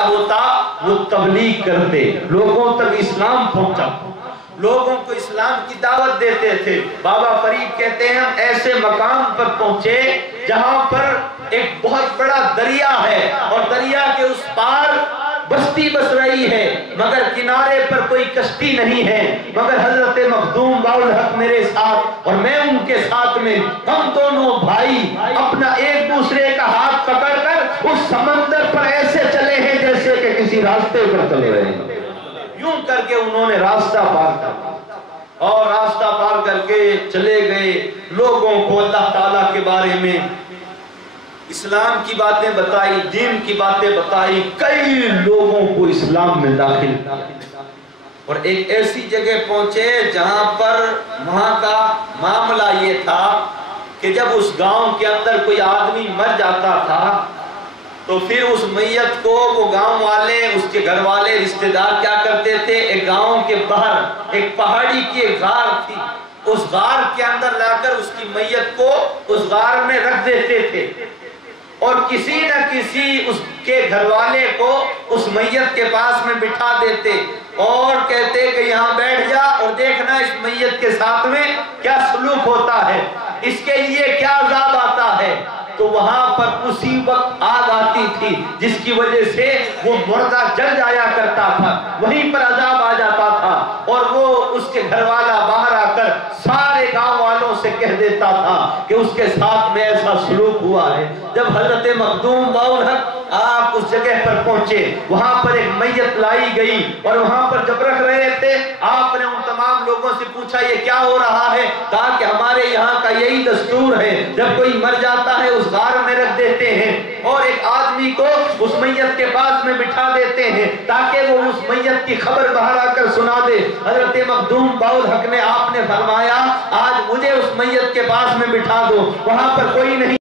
کیا ہوتا؟ وہ تبلیغ کرتے، لوگوں تک اسلام پہنچا، لوگوں کو اسلام کی دعوت دیتے تھے۔ بابا فرید کہتے ہیں ہم ایسے مقام پر پہنچے جہاں پر ایک بہت بڑا دریا ہے اور دریا کے اس پار بستی بس رہی ہے مگر کنارے پر کوئی کشتی نہیں ہے، مگر حضرت مخدوم باالحق میرے ساتھ اور میں ان کے ساتھ میں، ہم دونوں بھائی اپنا ایک دوسرے کا ہاتھ پکڑ کر اس سمندر پر ایسے چلے ہیں جیسے کہ کسی راستے پر چل رہے ہیں۔ یوں کر کے انہوں نے راستہ پار کر اور راستہ پار کر کے چلے گئے، لوگوں کو اللہ تعالیٰ کے بارے میں اسلام کی باتیں بتائی، دین کی باتیں بتائی، کئی لوگوں کو اسلام میں داخل کیا اور ایک ایسی جگہ پہنچے جہاں پر وہاں کا معاملہ یہ تھا کہ جب اس گاؤں کے اندر کوئی آدمی مر جاتا تھا تو پھر اس میت کو وہ گاؤں والے، اس کے گھر والے، رشتہ دار کیا کرتے تھے، ایک گاؤں کے باہر ایک پہاڑی کی ایک غار تھی، اس غار کے اندر لا کر اس کی میت کو اس غار میں رکھ دیتے تھے اور کسی نہ کسی اس کے گھر والے کو اس میت کے پاس میں بٹھا دیتے اور کہتے کہ یہاں بیٹھ جا اور دیکھنا اس میت کے ساتھ میں کیا سلوک ہوتا ہے، اس کے لیے کیا عذاب آتا ہے۔ تو وہاں پر اسی وقت آگ آتی تھی جس کی وجہ سے وہ مردہ جل جایا کرتا تھا، وہیں پر عذاب آ جاتا تھا اور وہ اس کے گھر والا باہر آ کر سارے گاؤں والوں سے کہہ دیتا تھا کہ اس کے ساتھ میں ایسا سلوک ہوا ہے۔ جب حضرت مخدوم باالحق آپ اس جگہ پر پہنچے، وہاں پر ایک میت لائی گئی اور وہاں پر جب رکھ رہے تھے آپ نے ان تمام لوگوں سے پوچھا یہ کیا ہو رہا ہے؟ کہا کہ ہمارے یہاں کا یہی دستور ہے، جب کوئی مر جاتا ہے اس غار میں رکھ دیتے ہیں اور ایک آدمی کو اس میت کے پاس میں بٹھا دیتے ہیں تاکہ وہ اس میت کی خبر باہر آ کر سنا دے۔ حضرت مخدوم باالحق نے آپ نے فرمایا آج مجھے اس میت کے پاس میں بٹھا دو، وہاں پر کوئی نہیں۔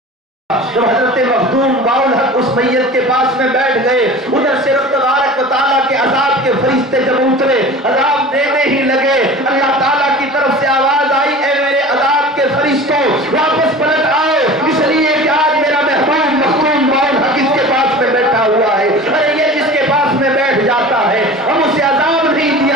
جب حضرت مخدوم باالحق اس میت کے پاس میں بیٹھ گئے، ادھر سے رب تبارک و تعالیٰ کے عذاب کے فرشتے جب اترے عذاب دینے ہی لگے، اللہ تعالیٰ کی طرف سے آواز آئی اے میرے عذاب کے فرشتوں واپس پلٹ آؤ، اس لیے کہ آج میرا محبوب مخدوم باالحق اس کے پاس میں بیٹھا ہوا ہے۔ ارے یہ جس کے پاس میں بیٹھ جاتا ہے ہم اسے عذاب نہیں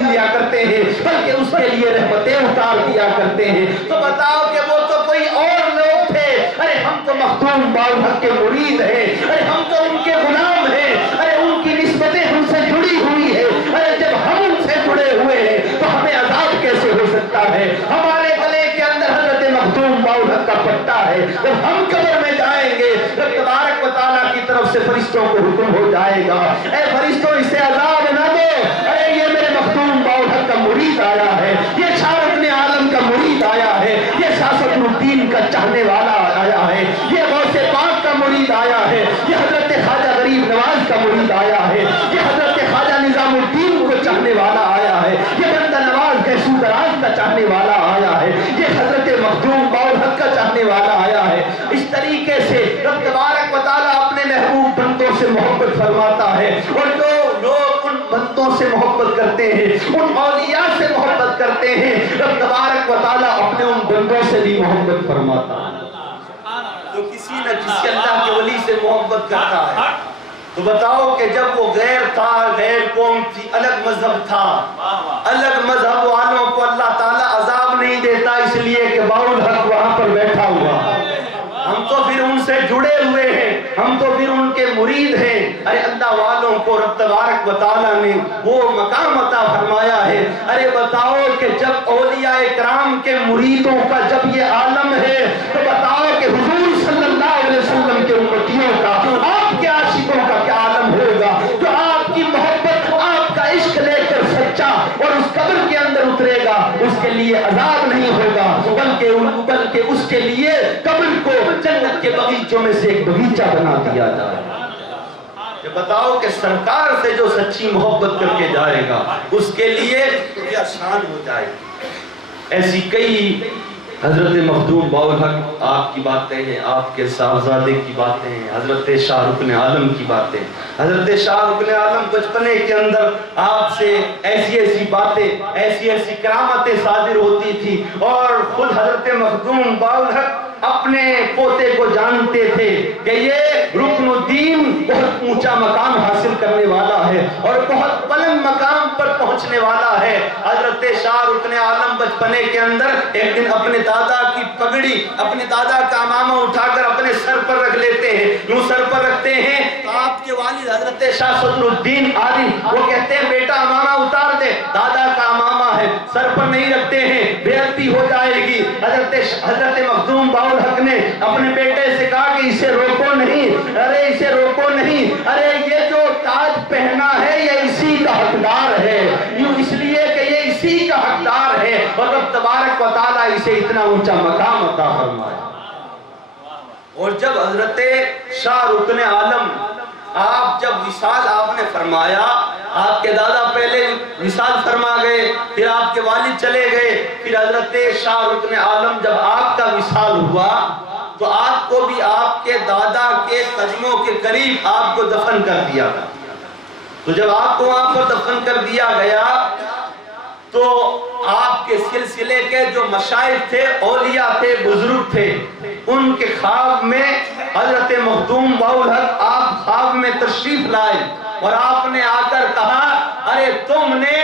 دیا کرتے ہیں بلکہ اس کے لیے رحمتیں اتار دیا کرتے ہیں۔ تو بتاؤ کہ وہ تو کوئی اور لوگ تھے، ارے ہم تو مخدوم باالحق کے مرید ہیں، ارے ہم تو ان کے غلام ہیں، ارے ان کی نسبتیں ہم سے جڑی ہوئی ہیں، ارے جب ہم ان سے جڑے ہوئے ہیں تو ہمیں عذاب کیسے ہو سکتا ہے؟ ہمارے گلے کے اندر حضرت مخدوم باالحق کا پٹا ہے، جب ہم قبر میں جائیں گے رب تبارک و تعالیٰ کی طرف سے فرشتوں کو حکم ہو جائے گا اے فرشتوں اسے عذاب نہ دو، ارے یہ میرے مخدوم باالحق کا مرید آیا ہے، یہ شاہ رکن عالم کا مرید آیا ہے، یہ شاہ صدر الدین کا چاہنے والا آیا ہے، یہ غوث پاک کا مرید آیا ہے، یہ حضرت خواجہ غریب نواز کا مرید آیا ہے، یہ حضرت خواجہ نظام الدین کو چاہنے والا آیا ہے، یہ بندہ نواز گیسو دراز کا چاہنے والا آیا ہے، یہ حضرت مخدوم باالحق کا چاہنے والا آیا ہے۔ اس طریقے سے رب تبارک و تعالیٰ اپنے محبوب بندوں سے محبت فرماتا ہے اور جو لوگ ان بندوں سے محبت کرتے ہیں، ان اولیاء سے محبت کرتے ہیں، رب تبارک و تعالیٰ اپنے ان بندوں سے بھی محبت فرماتا ہے۔ تو کسی نہ کسی اللہ کے ولی سے محبت کرتا ہے۔ تو بتاؤ کہ جب وہ غیر تھا، غیر قوم تھی، الگ مذہب تھا، الگ مذہب والوں کو اللہ تعالیٰ عذاب نہیں دیتا اس لیے کہ باالحق وہاں پر بیٹھا ہوا، ہم تو پھر ان سے جڑے ہوئے ہیں، ہم تو پھر ان کے مرید ہیں۔ ارے اللہ والوں کو رب تبارک و تعالیٰ نے وہ مقام عطا فرمایا ہے۔ ارے بتاؤ کہ جب اولیاء کرام کے مریدوں کا جب یہ عالم ہے تو بتاؤ کہ حضور صلی اللہ علیہ وسلم کے امتیوں کا، آپ کے عاشقوں کا کیا عالم ہوگا جو آپ کی محبت، آپ کا عشق لے کر سچا اور اس قبر کے اندر اترے گا، اس کے لیے عذاب نہیں ہوگا بلکہ اس کے لیے قبر کو جنت کے باغیچوں میں سے ایک باغیچہ بنا دیا جائے۔ یہ بتاؤ کہ سرکار سے جو سچی محبت کر کے جائے گا اس کے لیے کیا شان ہو جائے گی۔ ایسی کئی حضرت مخدوم باالحق آپ کی باتیں ہیں، آپ کے صاحبزادے کی باتیں ہیں، حضرت شاہ رکن عالم کی باتیں، حضرت شاہ رکن عالم بچپنے کے اندر آپ سے ایسی ایسی باتیں، ایسی ایسی کرامتیں صادر ہوتی تھی اور خود حضرت مخدوم باالحق اپنے پوتے کو جانتے تھے کہ یہ رکن الدین بہت اونچا مقام حاصل کرنے والا ہے اور بہت بلند مقام پر پہنچنے والا ہے۔ حضرت شاہ رکن عالم بچپنے کے اندر ایک دن اپنے دادا کی پگڑی، اپنے دادا کا عمامہ اٹھا کر اپنے سر پر رکھ لیتے ہیں، یوں سر پر رکھتے ہیں تو آپ کے والد حضرت شاہ صدر الدین عالم وہ کہتے ہیں بیٹا عمامہ اتار دے، دادا کا عمامہ ہے، سر پر نہیں رکھتے ہیں، بے عزتی ہو جائے گی۔ حضرت مخدوم باالحق نے اپنے بیٹے سے کہا کہ اسے روکو نہیں، ارے اسے روکو نہیں، ارے یہ جو تاج پہنا ہے یہ اسی کا حقدار ہے، یوں اس لیے کہ یہ اسی کا حقدار ہے اور رب تبارک و تعالیٰ اسے اتنا اونچا مقام عطا فرمائے۔ اور جب حضرت شاہ رکن عالم آپ جب وصال آپ نے فرمایا، آپ کے دادا پہلے وصال فرما گئے، پھر آپ کے والد چلے گئے، پھر حضرت شاہ رکن عالم جب آپ کا وصال ہوا تو آپ کو بھی آپ کے دادا کے قدموں کے قریب آپ کو دفن کر دیا تھا۔ تو جب آپ کو وہاں پر دفن کر دیا گیا تو آپ کے سلسلے کے جو مشائخ تھے، اولیاء تھے، بزرگ تھے، ان کے خواب میں حضرت مخدوم باالحق آپ خواب میں تشریف لائے اور آپ نے آ کر کہا ارے تم نے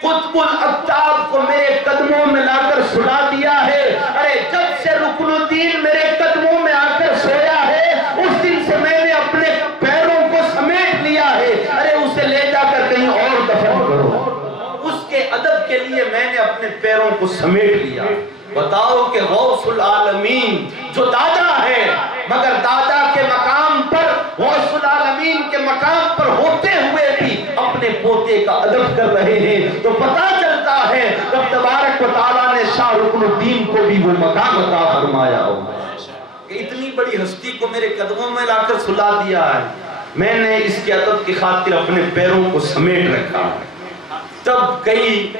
قطب الاقطاب کو میرے قدموں میں لا کر سلا دیا ہے، ارے جب سے رکن الدین میرے قدموں میں آ کر سویا ہے اس دن سے میں نے اپنے پیروں کو سمیٹ لیا ہے، ارے اسے لے جا کر کہیں اور دفن کرو۔ اس کے ادب کے لیے میں نے اپنے پیروں کو سمیٹ لیا۔ بتاؤ کہ غوث العالمین جو دادا ہے مگر دادا کے مقام پر، غوث العالمین کے مقام پر ہوتے ہوئے بھی اپنے پوتے کا ادب کر رہے ہیں، تو پتہ چلتا ہے رب تبارک و تعالیٰ نے شاہ رکن الدین کو بھی وہ مقام عطا فرمایا ہو کہ اتنی بڑی ہستی کو میرے قدموں میں لا کر سلا دیا ہے، میں نے اس کے ادب کی خاطر اپنے پیروں کو سمیٹ رکھا۔ تب کئی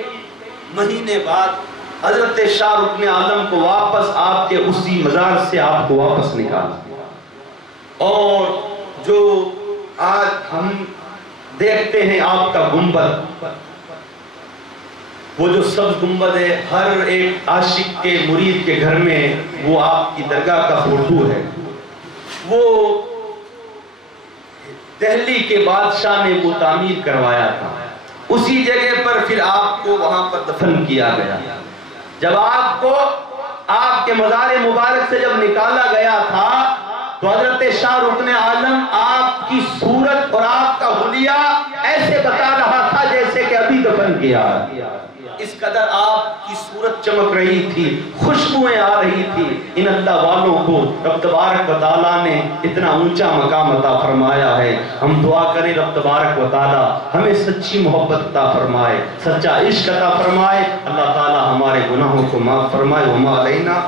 مہینے بعد حضرت شاہ رکن عالم کو واپس آپ کے اسی مزار سے آپ کو واپس نکالا، اور جو آج ہم دیکھتے ہیں آپ کا گنبد، وہ جو سبز گنبد ہے، ہر ایک عاشق کے مرید کے گھر میں وہ آپ کی درگاہ کا فوٹو ہے، وہ دہلی کے بادشاہ نے وہ تعمیر کروایا تھا، اسی جگہ پر پھر آپ کو وہاں پر دفن کیا گیا۔ جب آپ کو آپ کے مزار مبارک سے جب نکالا گیا تھا تو حضرت شاہ رکن عالم آپ کی صورت اور آپ کا حلیہ ایسے بتا رہا تھا جیسے کہ ابھی دفن کیا، اس قدر آپ کی صورت چمک رہی تھی، خوشبوئیں آ رہی تھی۔ ان اللہ والوں کو رب تبارک و تعالیٰ نے اتنا اونچا مقام عطا فرمایا ہے۔ ہم دعا کریں رب تبارک و تعالیٰ ہمیں سچی محبت عطا فرمائے، سچا عشق عطا فرمائے، اللہ تعالیٰ ہمارے گناہوں کو معاف فرمائے۔ وما علینا